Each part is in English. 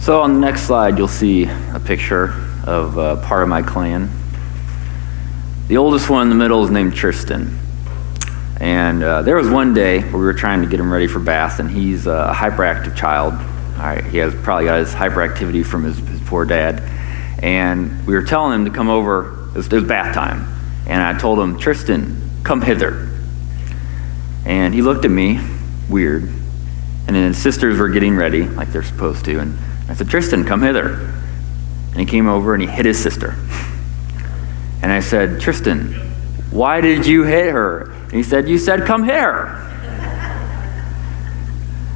So on the next slide, you'll see a picture of part of my clan. The oldest one in the middle is named Tristan. And there was one day where we were trying to get him ready for bath, and he's a hyperactive child. All right, he has probably got his hyperactivity from his poor dad. And we were telling him to come over. It was bath time. And I told him, Tristan, come hither. And he looked at me, weird. And then his sisters were getting ready, like they're supposed to. And I said, Tristan, come hither. And he came over and he hit his sister. And I said, Tristan, why did you hit her? And he said, you said, come here.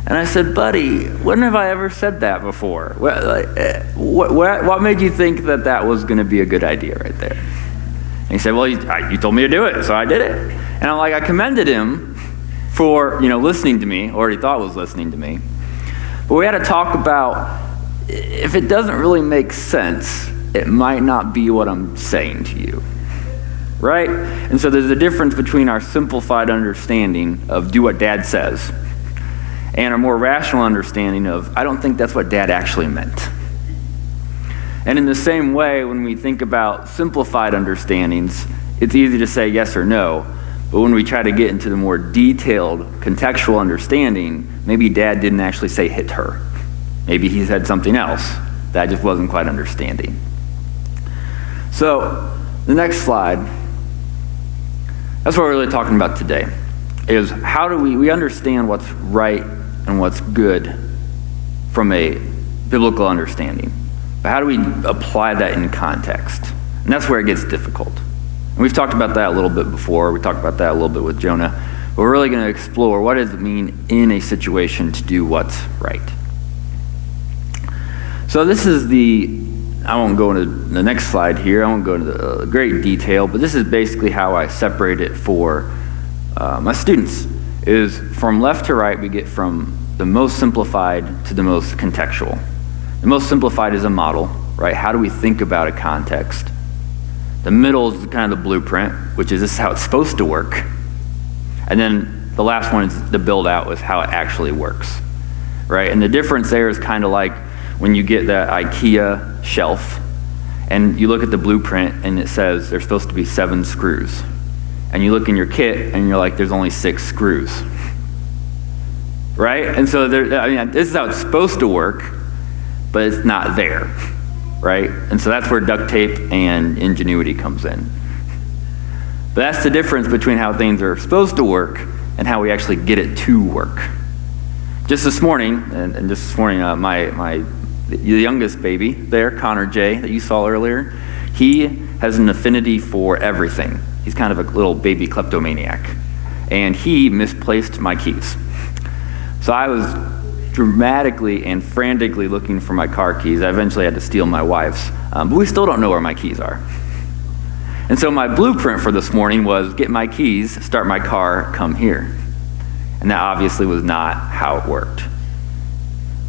And I said, buddy, when have I ever said that before? What made you think that was going to be a good idea right there? And he said, well, you told me to do it, so I did it. And I commended him for, listening to me, or he thought was listening to me. But we had to talk about, if it doesn't really make sense, it might not be what I'm saying to you. Right? And so there's a difference between our simplified understanding of do what dad says and a more rational understanding of I don't think that's what dad actually meant. And in the same way, when we think about simplified understandings, it's easy to say yes or no. But when we try to get into the more detailed contextual understanding, maybe dad didn't actually say hit her. Maybe he said something else that I just wasn't quite understanding. So the next slide, that's what we're really talking about today, is how do we understand what's right and what's good from a biblical understanding. But how do we apply that in context? And that's where it gets difficult. And we've talked about that a little bit before. We talked about that a little bit with Jonah. But we're really going to explore what does it mean in a situation to do what's right. So this is I won't go into the next slide here. I won't go into great detail, but this is basically how I separate it for my students. Is from left to right, we get from the most simplified to the most contextual. The most simplified is a model, right? How do we think about a context? The middle is kind of the blueprint, which is this is how it's supposed to work. And then the last one is the build out is how it actually works, right? And the difference there is kind of like when you get that IKEA shelf and you look at the blueprint and it says there's supposed to be 7 screws. And you look in your kit and you're like, there's only 6 screws. Right? And so this is how it's supposed to work, but it's not there. Right? And so that's where duct tape and ingenuity comes in. But that's the difference between how things are supposed to work and how we actually get it to work. Just this morning, the youngest baby there, Connor J, that you saw earlier, he has an affinity for everything. He's kind of a little baby kleptomaniac. And he misplaced my keys. So I was dramatically and frantically looking for my car keys. I eventually had to steal my wife's. But we still don't know where my keys are. And so my blueprint for this morning was get my keys, start my car, come here. And that obviously was not how it worked.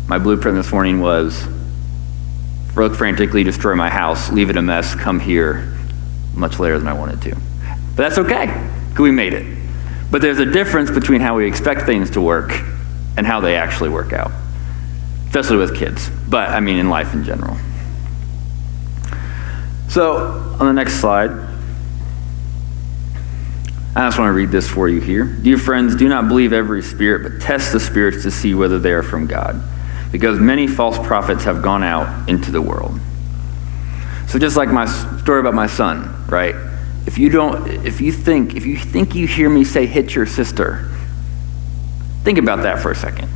My blueprint this morning was frantically destroy my house, leave it a mess, come here much later than I wanted to. But that's okay, because we made it. But there's a difference between how we expect things to work and how they actually work out, especially with kids, but I mean in life in general. So on the next slide, I just want to read this for you here. Dear friends, do not believe every spirit, but test the spirits to see whether they are from God, because many false prophets have gone out into the world. So just like my story about my son, right? If you think you hear me say hit your sister, think about that for a second.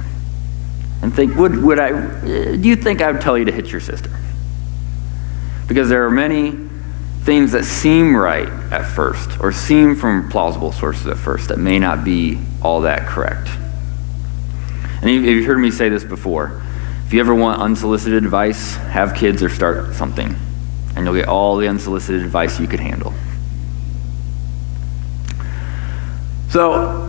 And think, do you think I would tell you to hit your sister? Because there are many things that seem right at first, or seem from plausible sources at first, that may not be all that correct. And you've heard me say this before. If you ever want unsolicited advice, have kids or start something, and you'll get all the unsolicited advice you could handle. So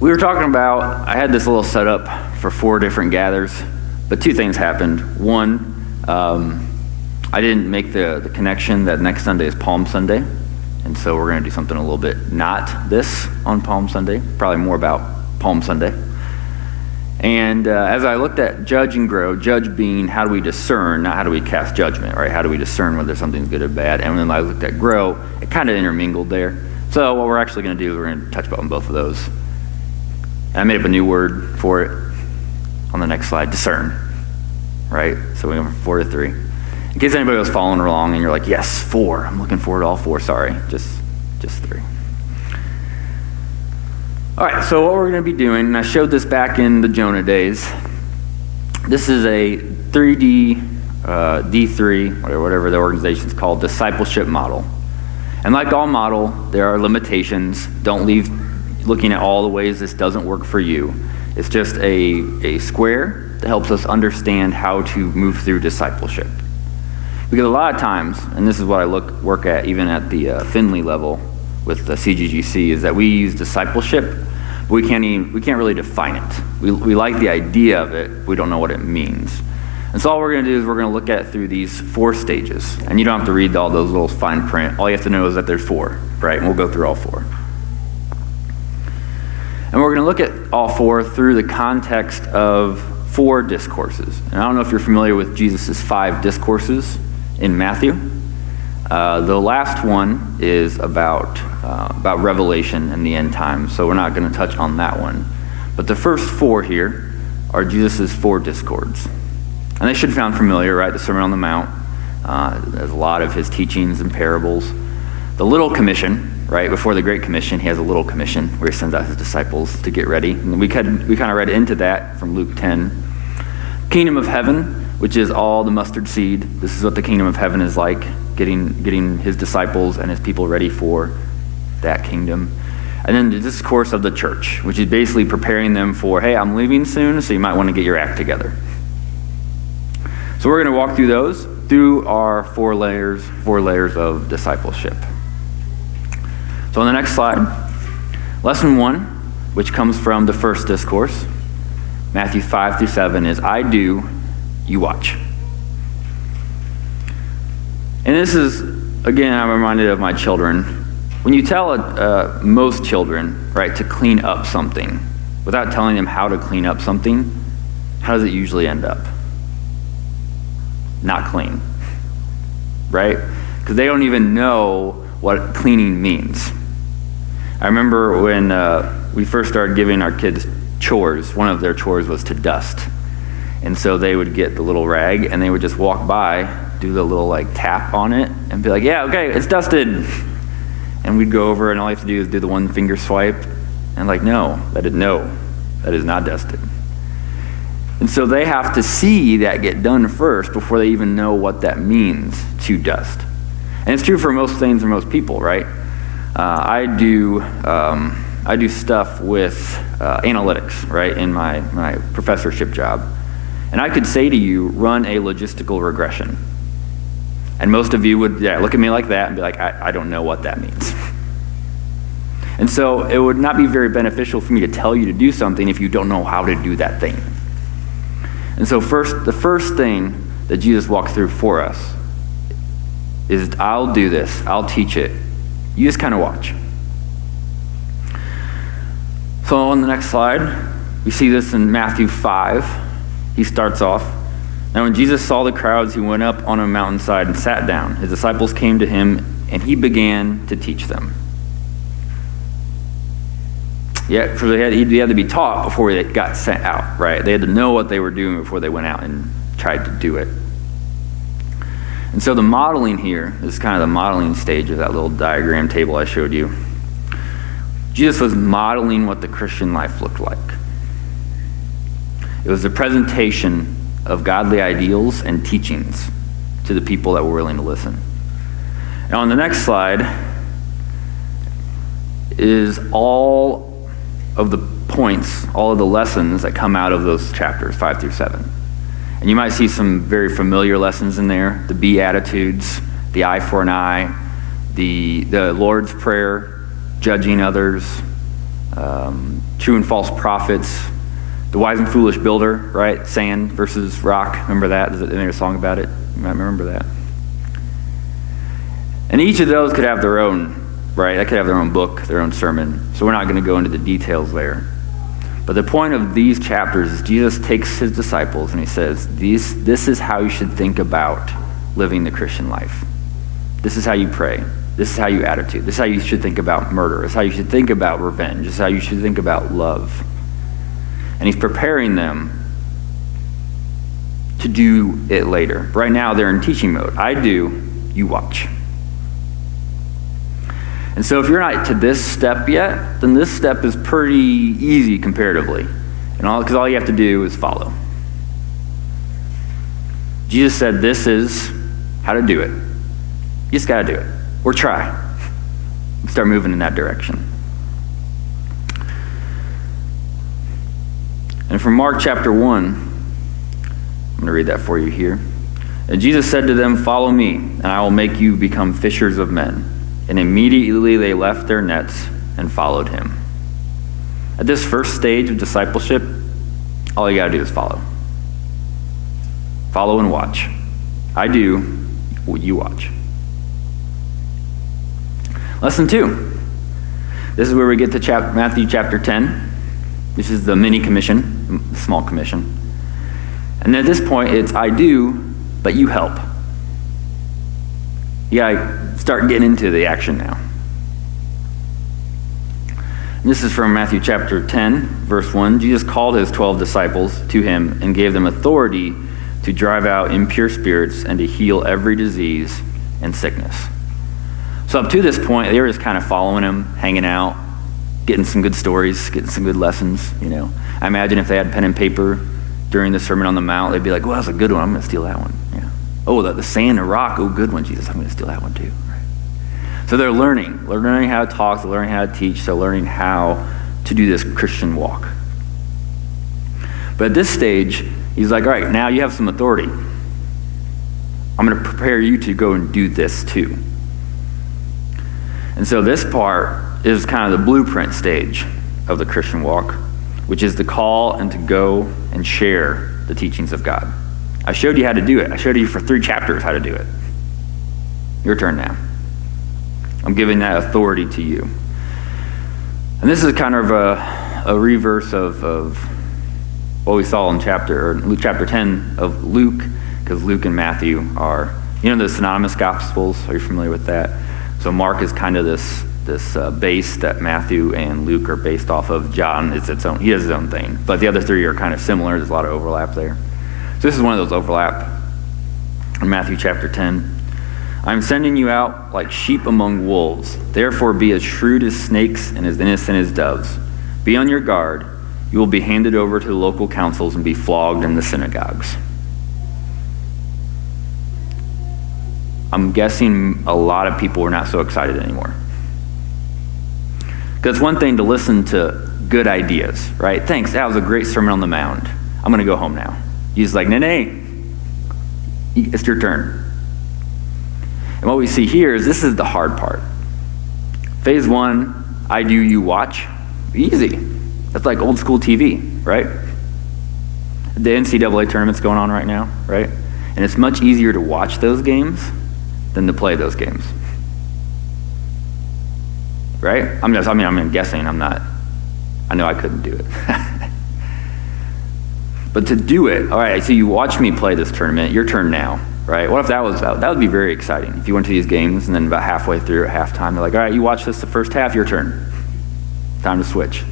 we were talking about, I had this little setup for 4 different gathers, but 2 things happened. One, I didn't make the connection that next Sunday is Palm Sunday, and so we're going to do something a little bit not this on Palm Sunday, probably more about Palm Sunday. And as I looked at judge and grow, judge being how do we discern, not how do we cast judgment, right? How do we discern whether something's good or bad? And when I looked at grow, it kind of intermingled there. So what we're actually going to do is we're going to touch on both of those. And I made up a new word for it on the next slide, discern, right? So we went from 4 to 3. In case anybody was following along and you're like, yes, 4. I'm looking forward to all 4. Sorry, just 3. All right, so what we're going to be doing, and I showed this back in the Jonah days. This is a 3D, D3, or whatever the organization's called, discipleship model. And like all model, there are limitations. Don't leave looking at all the ways this doesn't work for you. It's just a square that helps us understand how to move through discipleship. Because a lot of times, and this is what I work at even at the Finley level with the CGGC, is that we use discipleship, but we can't really define it. We like the idea of it, but we don't know what it means. And so all we're going to do is we're going to look at it through these 4 stages. And you don't have to read all those little fine print. All you have to know is that there's 4, right? And we'll go through all 4. And we're going to look at all 4 through the context of 4 discourses. And I don't know if you're familiar with Jesus' 5 discourses in Matthew. The last one is about Revelation and the end times, so we're not going to touch on that one. But the first 4 here are Jesus' 4 discourses. And they should sound familiar, right? The Sermon on the Mount. There's a lot of his teachings and parables. The Little Commission, right? Before the Great Commission, he has a Little Commission where he sends out his disciples to get ready. And we kind of read into that from Luke 10. Kingdom of Heaven, which is all the mustard seed. This is what the kingdom of heaven is like, getting his disciples and his people ready for that kingdom. And then the discourse of the church, which is basically preparing them for, hey, I'm leaving soon, so you might want to get your act together. So we're going to walk through those, through our 4 layers of discipleship. So on the next slide, lesson 1, which comes from the first discourse, Matthew 5 through 7, is I do, you watch. And this is, again, I'm reminded of my children. When you tell most children, right, to clean up something, without telling them how to clean up something, how does it usually end up? Not clean, right? Because they don't even know what cleaning means. I remember when we first started giving our kids chores, one of their chores was to dust. And so they would get the little rag and they would just walk by, do the little tap on it and be like, yeah, okay, it's dusted. And we'd go over and all you have to do is do the 1 finger swipe. And no, that is not dusted. And so they have to see that get done first before they even know what that means to dust. And it's true for most things and most people, right? I do stuff with analytics, right, in my professorship job. And I could say to you, run a logistical regression. And most of you would look at me like that and be like, I don't know what that means. And so it would not be very beneficial for me to tell you to do something if you don't know how to do that thing. And so the first thing that Jesus walked through for us is, I'll do this, I'll teach it. You just kind of watch. So on the next slide, we see this in Matthew 5. He starts off, now when Jesus saw the crowds, he went up on a mountainside and sat down. His disciples came to him, and he began to teach them. Yeah, for they had to be taught before they got sent out, right? They had to know what they were doing before they went out and tried to do it. And so the modeling here is kind of the modeling stage of that little diagram table I showed you. Jesus was modeling what the Christian life looked like. It was a presentation of godly ideals and teachings to the people that were willing to listen. And on the next slide is all of the points, all of the lessons that come out of those chapters, 5 through 7. And you might see some very familiar lessons in there, the Beatitudes, the eye for an eye, the Lord's Prayer, judging others, true and false prophets, the wise and foolish builder, right? Sand versus rock. Remember that? There's a song about it. You might remember that. And each of those could have their own, right? They could have their own book, their own sermon. So we're not going to go into the details there. But the point of these chapters is Jesus takes his disciples and he says, this is how you should think about living the Christian life. This is how you pray. This is how you attitude. This is how you should think about murder. This is how you should think about revenge. This is how you should think about love. And he's preparing them to do it later. Right now, they're in teaching mode. I do, you watch. And so if you're not to this step yet, then this step is pretty easy comparatively. Because all you have to do is follow. Jesus said this is how to do it. You just got to do it. Or try. Start moving in that direction. And from Mark chapter 1, I'm going to read that for you here. And Jesus said to them, "Follow me, and I will make you become fishers of men." And immediately they left their nets and followed him. At this first stage of discipleship, all you got to do is follow. Follow and watch. I do, you watch. Lesson 2. This is where we get to Matthew chapter 10. This is the mini commission, the small commission. And at this point, it's I do, but you help. You gotta start getting into the action now. And this is from Matthew chapter 10, verse 1. Jesus called his 12 disciples to him and gave them authority to drive out impure spirits and to heal every disease and sickness. So up to this point, they were just kind of following him, hanging out, getting some good stories, getting some good lessons, I imagine if they had pen and paper during the Sermon on the Mount, they'd be like, well, that's a good one. I'm going to steal that one. Oh, the sand and rock. Oh, good one, Jesus. I'm going to steal that one too. Right. So they're learning. They're learning how to talk. They're learning how to teach. They're learning how to do this Christian walk. But at this stage, he's like, all right, now you have some authority. I'm going to prepare you to go and do this too. And so this part is kind of the blueprint stage of the Christian walk, which is to call and to go and share the teachings of God. I showed you how to do it. I showed you for 3 chapters how to do it. Your turn now. I'm giving that authority to you. And this is kind of a reverse of what we saw in chapter 10 of Luke, because Luke and Matthew are, the synonymous Gospels. Are you familiar with that? So Mark is kind of this base that Matthew and Luke are based off of. John is its own. He has his own thing. But the other 3 are kind of similar. There's a lot of overlap there. So this is one of those overlap in Matthew chapter 10. I'm sending you out like sheep among wolves. Therefore be as shrewd as snakes and as innocent as doves. Be on your guard. You will be handed over to the local councils and be flogged in the synagogues. I'm guessing a lot of people are not so excited anymore. Because it's one thing to listen to good ideas, right? Thanks, that was a great Sermon on the Mount. I'm going to go home now. He's like, nay, it's your turn. And what we see here is this is the hard part. Phase 1, I do, you watch. Easy. That's like old school TV, right? The NCAA tournament's going on right now, right? And it's much easier to watch those games than to play those games. Right? I'm guessing. I know I couldn't do it. But to do it, all right, so you watch me play this tournament, your turn now, right? What if that would be very exciting. If you went to these games and then about halfway through at halftime, they're like, all right, you watch this the first half, your turn. Time to switch.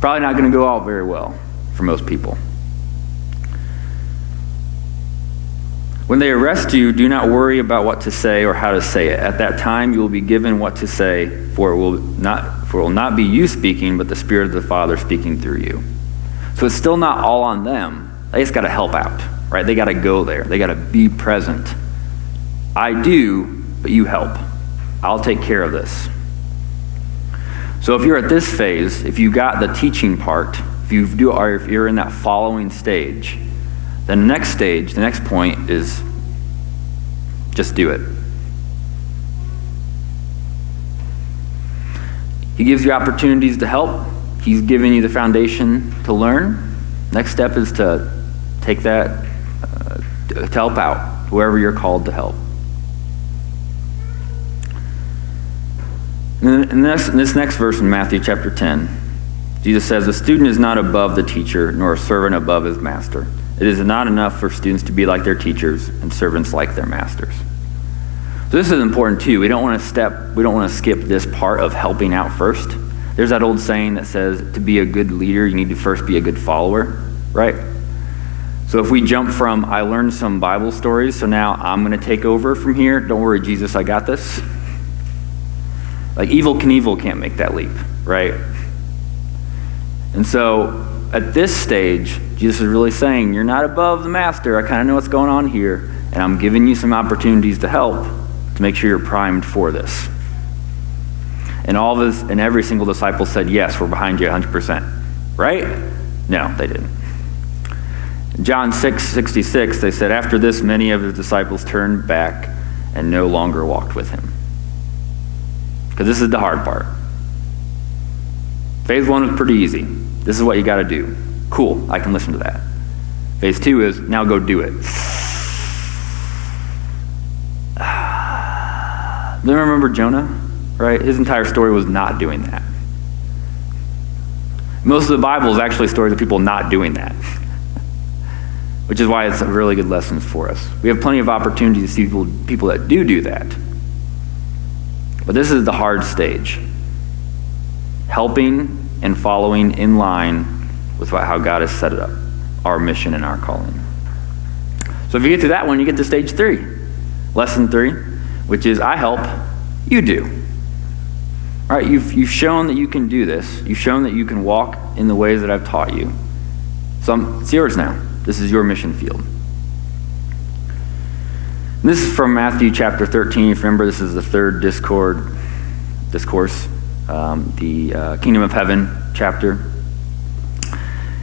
Probably not going to go out very well for most people. When they arrest you, do not worry about what to say or how to say it. At that time, you will be given what to say, for it will not be you speaking, but the Spirit of the Father speaking through you. So it's still not all on them. They just got to help out, right? They got to go there. They got to be present. I do, but you help. I'll take care of this. So if you're at this phase, if you got the teaching part, if you're in that following stage, then the next stage, the next point is just do it. He gives you opportunities to help. He's giving you the foundation to learn. Next step is to take that, to help out, whoever you're called to help. And this next verse in Matthew chapter 10, Jesus says, "The student is not above the teacher, nor a servant above his master. It is not enough for students to be like their teachers and servants like their masters." So this is important too. We don't want to skip this part of helping out first. There's that old saying that says, to be a good leader, you need to first be a good follower, right? So if we jump from, I learned some Bible stories, so now I'm going to take over from here. Don't worry, Jesus, I got this. Like Evel Knievel can't make that leap, right? And so at this stage, Jesus is really saying, you're not above the master. I kind of know what's going on here, and I'm giving you some opportunities to help to make sure you're primed for this. And every single disciple said, yes, we're behind you 100%. Right? No, they didn't. In John 6:66, they said, after this, many of his disciples turned back and no longer walked with him. Because this is the hard part. Phase 1 was pretty easy. This is what you got to do. Cool, I can listen to that. Phase 2 is, now go do it. Remember Jonah? Right? His entire story was not doing that. Most of the Bible is actually stories of people not doing that. Which is why it's a really good lesson for us. We have plenty of opportunities to see people that do that. But this is the hard stage. Helping and following in line with how God has set it up. Our mission and our calling. So if you get to that one, you get to stage 3. Lesson 3, which is I help, you do. All right, you've shown that you can do this. You've shown that you can walk in the ways that I've taught you. So it's yours now. This is your mission field. And this is from Matthew chapter 13. If you remember, this is the third discourse, the Kingdom of Heaven chapter.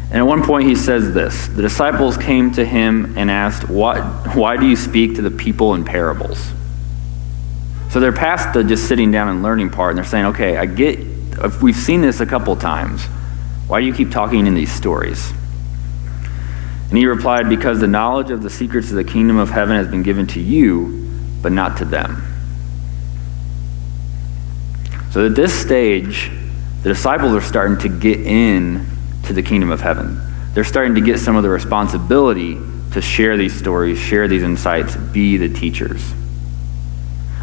And at one point he says this, the disciples came to him and asked, why do you speak to the people in parables? So they're past the just sitting down and learning part, and they're saying, okay, I get, we've seen this a couple times. Why do you keep talking in these stories? And he replied, because the knowledge of the secrets of the kingdom of heaven has been given to you, but not to them. So at this stage, the disciples are starting to get in to the kingdom of heaven. They're starting to get some of the responsibility to share these stories, share these insights, be the teachers.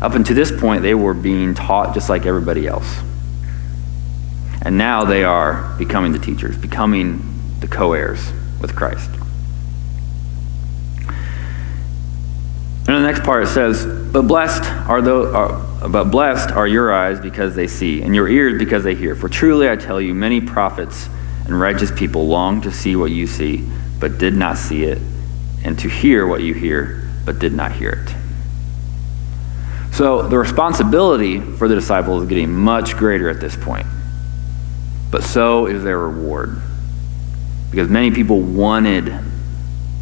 Up until this point, they were being taught just like everybody else. And now they are becoming the teachers, becoming the co-heirs with Christ. And in the next part it says, but blessed are your eyes because they see, and your ears because they hear. For truly I tell you, many prophets and righteous people long to see what you see, but did not see it, and to hear what you hear, but did not hear it. So the responsibility for the disciples is getting much greater at this point. But so is their reward. Because many people wanted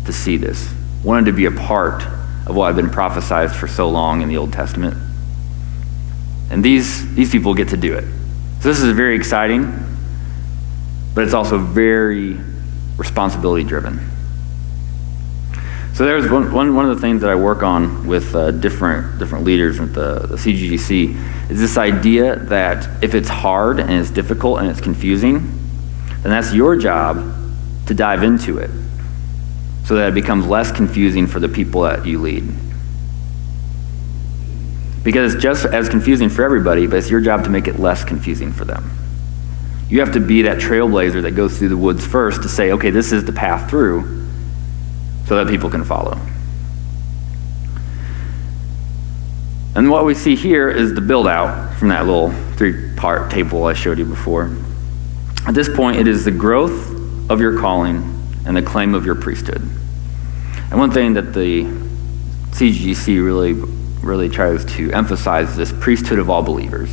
to see this, wanted to be a part of what had been prophesied for so long in the Old Testament. And these people get to do it. So this is very exciting, but it's also very responsibility driven. So there's one of the things that I work on with different leaders with the CGGC is this idea that if it's hard and it's difficult and it's confusing, then that's your job to dive into it so that it becomes less confusing for the people that you lead. Because it's just as confusing for everybody, but it's your job to make it less confusing for them. You have to be that trailblazer that goes through the woods first to say, okay, this is the path through, so that people can follow. And what we see here is the build out from that little 3-part table I showed you before. At this point, it is the growth of your calling and the claim of your priesthood. And one thing that the CGGC really tries to emphasize is this priesthood of all believers.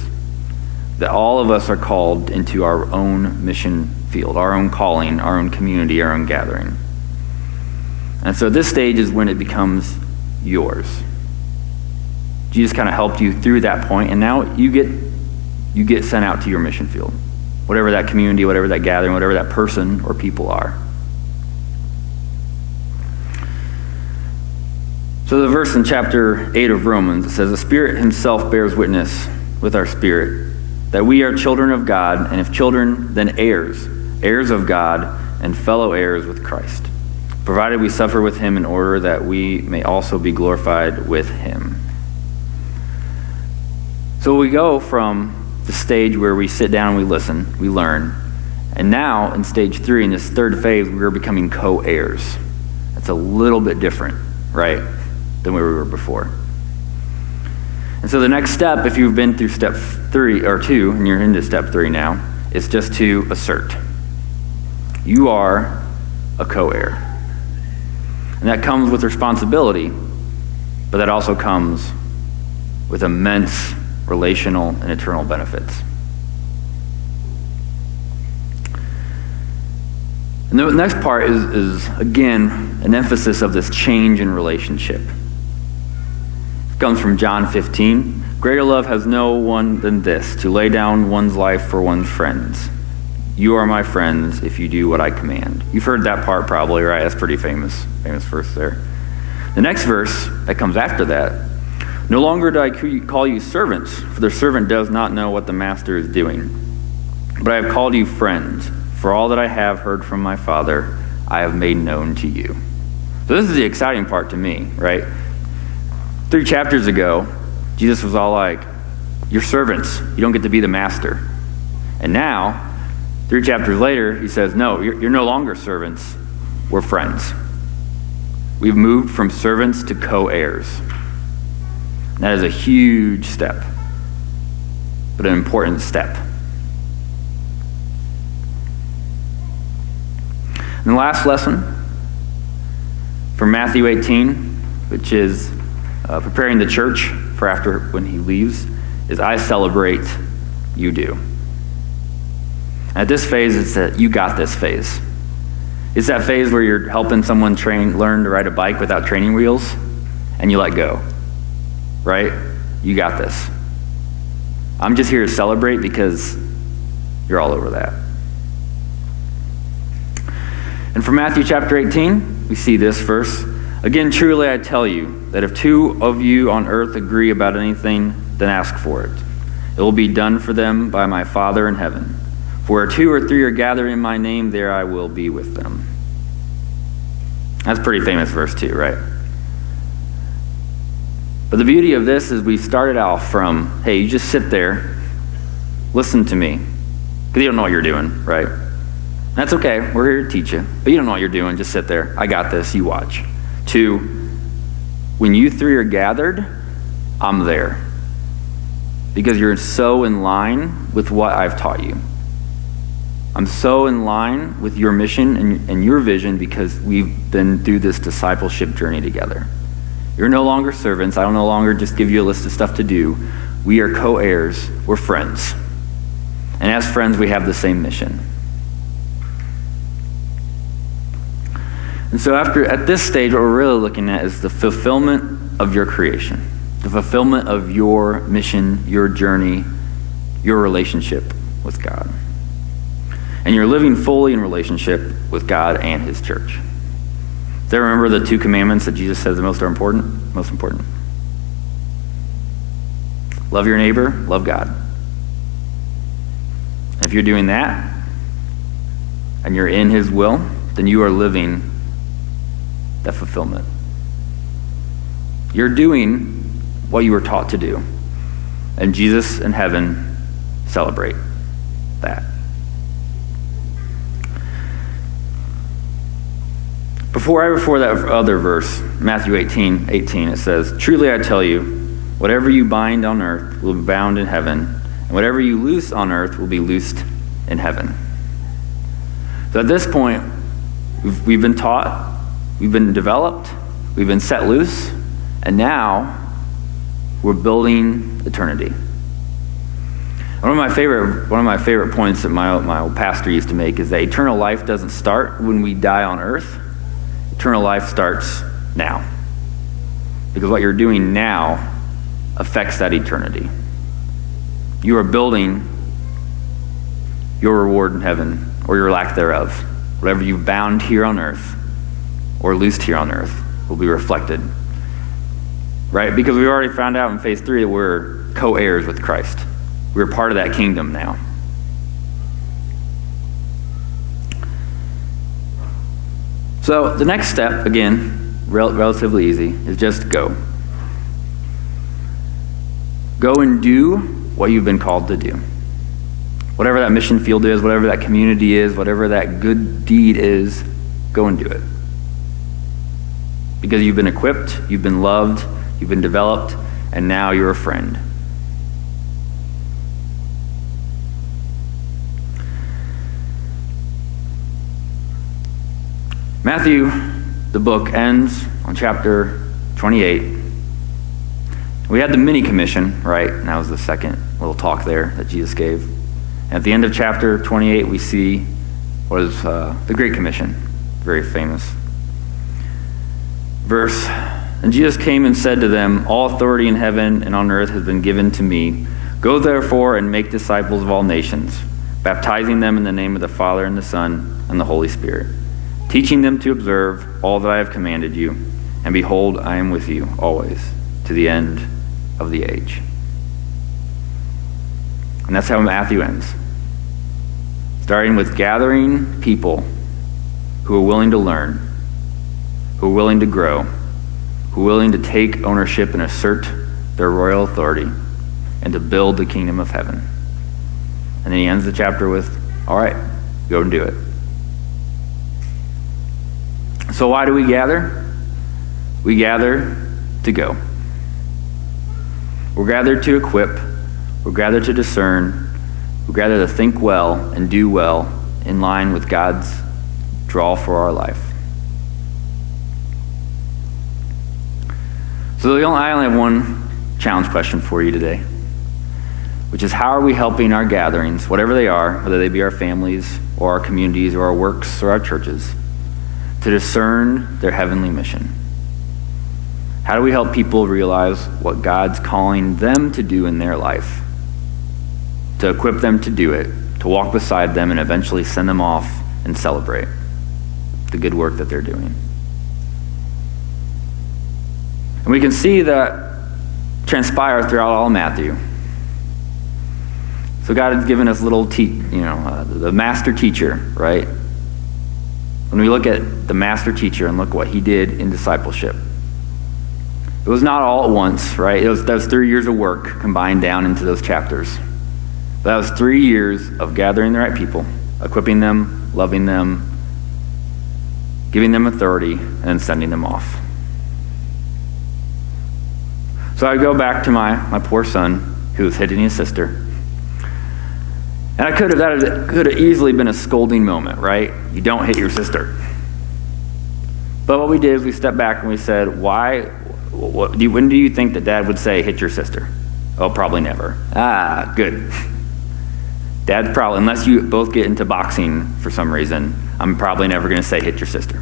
That all of us are called into our own mission field, our own calling, our own community, our own gathering. And so this stage is when it becomes yours. Jesus kind of helped you through that point, and now you get sent out to your mission field. Whatever that community, whatever that gathering, whatever that person or people are. So the verse in chapter 8 of Romans, it says, the Spirit himself bears witness with our spirit that we are children of God, and if children, then heirs, heirs of God, and fellow heirs with Christ, provided we suffer with him in order that we may also be glorified with him. So we go from the stage where we sit down, we listen, we learn, and now in stage 3, in this third phase, we're becoming co-heirs. That's a little bit different, right, than where we were before. And so the next step, if you've been through step 3 or 2, and you're into step 3 now, is just to assert. You are a co-heir. And that comes with responsibility, but that also comes with immense relational and eternal benefits. And the next part is again, an emphasis of this change in relationship. It comes from John 15. Greater love has no one than this, to lay down one's life for one's friends. You are my friends if you do what I command. You've heard that part probably, right? That's pretty famous verse there. The next verse that comes after that, no longer do I call you servants, for the servant does not know what the master is doing. But I have called you friends, for all that I have heard from my Father, I have made known to you. So this is the exciting part to me, right? 3 chapters ago, Jesus was all like, you're servants. You don't get to be the master. And now, 3 chapters later, he says, no, you're no longer servants. We're friends. We've moved from servants to co-heirs. That is a huge step, but an important step. And the last lesson from Matthew 18, which is preparing the church for after when he leaves, is I celebrate, you do. At this phase, it's that you got this phase. It's that phase where you're helping someone learn to ride a bike without training wheels, and you let go, right? You got this. I'm just here to celebrate because you're all over that. And from Matthew chapter 18, we see this verse. Again, truly I tell you that if 2 of you on earth agree about anything, then ask for it. It will be done for them by my Father in heaven. For where 2 or 3 are gathered in my name, there I will be with them. That's a pretty famous verse too, right? But the beauty of this is we started off from, hey, you just sit there, listen to me. Because you don't know what you're doing, right? That's okay, we're here to teach you. But you don't know what you're doing, just sit there. I got this, you watch. 2, when you 3 are gathered, I'm there. Because you're so in line with what I've taught you. I'm so in line with your mission and your vision because we've been through this discipleship journey together. You're no longer servants. I don't no longer just give you a list of stuff to do. We are co-heirs. We're friends. And as friends, we have the same mission. And so at this stage, what we're really looking at is the fulfillment of your creation, the fulfillment of your mission, your journey, your relationship with God. And you're living fully in relationship with God and his church. Does everyone remember the 2 commandments that Jesus says are most important? Most important. Love your neighbor, love God. If you're doing that, and you're in his will, then you are living that fulfillment. You're doing what you were taught to do. And Jesus and heaven celebrate that. Before that other verse, Matthew 18, it says, truly I tell you, whatever you bind on earth will be bound in heaven, and whatever you loose on earth will be loosed in heaven. So at this point, we've been taught, we've been developed, we've been set loose, and now we're building eternity. One of my favorite points that my old pastor used to make is that eternal life doesn't start when we die on earth. Eternal life starts now. Because what you're doing now affects that eternity. You are building your reward in heaven, or your lack thereof. Whatever you've bound here on earth, or loosed here on earth, will be reflected. Right? Because we already found out in phase 3 that we're co-heirs with Christ. We're part of that kingdom now. So the next step, again, relatively easy, is just go. Go and do what you've been called to do. Whatever that mission field is, whatever that community is, whatever that good deed is, go and do it. Because you've been equipped, you've been loved, you've been developed, and now you're a friend. Matthew, the book, ends on chapter 28. We had the mini commission, right? And that was the second little talk there that Jesus gave. And at the end of chapter 28, we see what is the Great Commission, very famous verse. And Jesus came and said to them, "All authority in heaven and on earth has been given to me. Go therefore and make disciples of all nations, baptizing them in the name of the Father and the Son and the Holy Spirit, teaching them to observe all that I have commanded you. And behold, I am with you always to the end of the age." And that's how Matthew ends. Starting with gathering people who are willing to learn, who are willing to grow, who are willing to take ownership and assert their royal authority and to build the kingdom of heaven. And then he ends the chapter with, all right, go and do it. So why do we gather? We gather to go. We're gathered to equip. We're gathered to discern. We're gathered to think well and do well in line with God's draw for our life. So I only have one challenge question for you today, which is how are we helping our gatherings, whatever they are, whether they be our families or our communities or our works or our churches, to discern their heavenly mission? How do we help people realize what God's calling them to do in their life, to equip them to do it, to walk beside them and eventually send them off and celebrate the good work that they're doing? And we can see that transpire throughout all Matthew. So God has given us the master teacher, right? When we look at the master teacher and look what he did in discipleship, it was not all at once, right? That was 3 years of work combined down into those chapters. But that was 3 years of gathering the right people, equipping them, loving them, giving them authority, and then sending them off. So I go back to my poor son who was hitting his sister. And that could have easily been a scolding moment, right? You don't hit your sister. But what we did is we stepped back and we said, when do you think that Dad would say, hit your sister? Oh, probably never. Ah, good. Dad's probably, unless you both get into boxing for some reason, I'm probably never going to say hit your sister.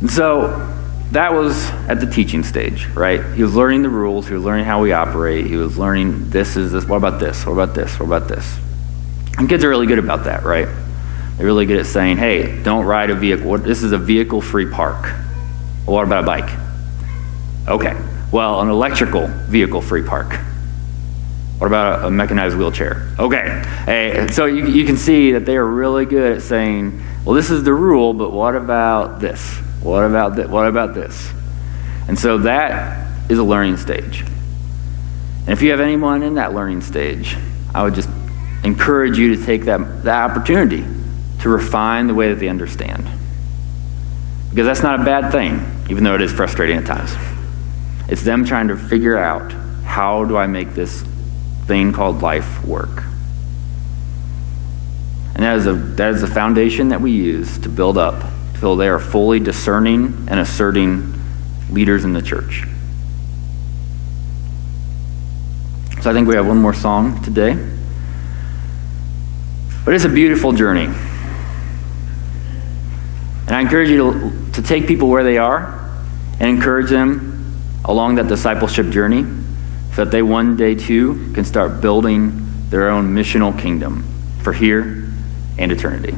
And so that was at the teaching stage, right? He was learning the rules. He was learning how we operate. He was learning this is this. What about this? What about this? What about this? And kids are really good about that, right? They're really good at saying, hey, don't ride a vehicle. This is a vehicle-free park. Well, what about a bike? Okay. Well, an electrical vehicle-free park. What about a mechanized wheelchair? Okay. Hey, so you can see that they are really good at saying, well, this is the rule, but what about this? What about that? What about this? And so that is a learning stage. And if you have anyone in that learning stage, I would just encourage you to take that opportunity to refine the way that they understand. Because that's not a bad thing, even though it is frustrating at times. It's them trying to figure out, how do I make this thing called life work? And that is the foundation that we use to build up till they are fully discerning and asserting leaders in the church. So I think we have one more song today. But it's a beautiful journey. And I encourage you to take people where they are and encourage them along that discipleship journey so that they one day too can start building their own missional kingdom for here and eternity.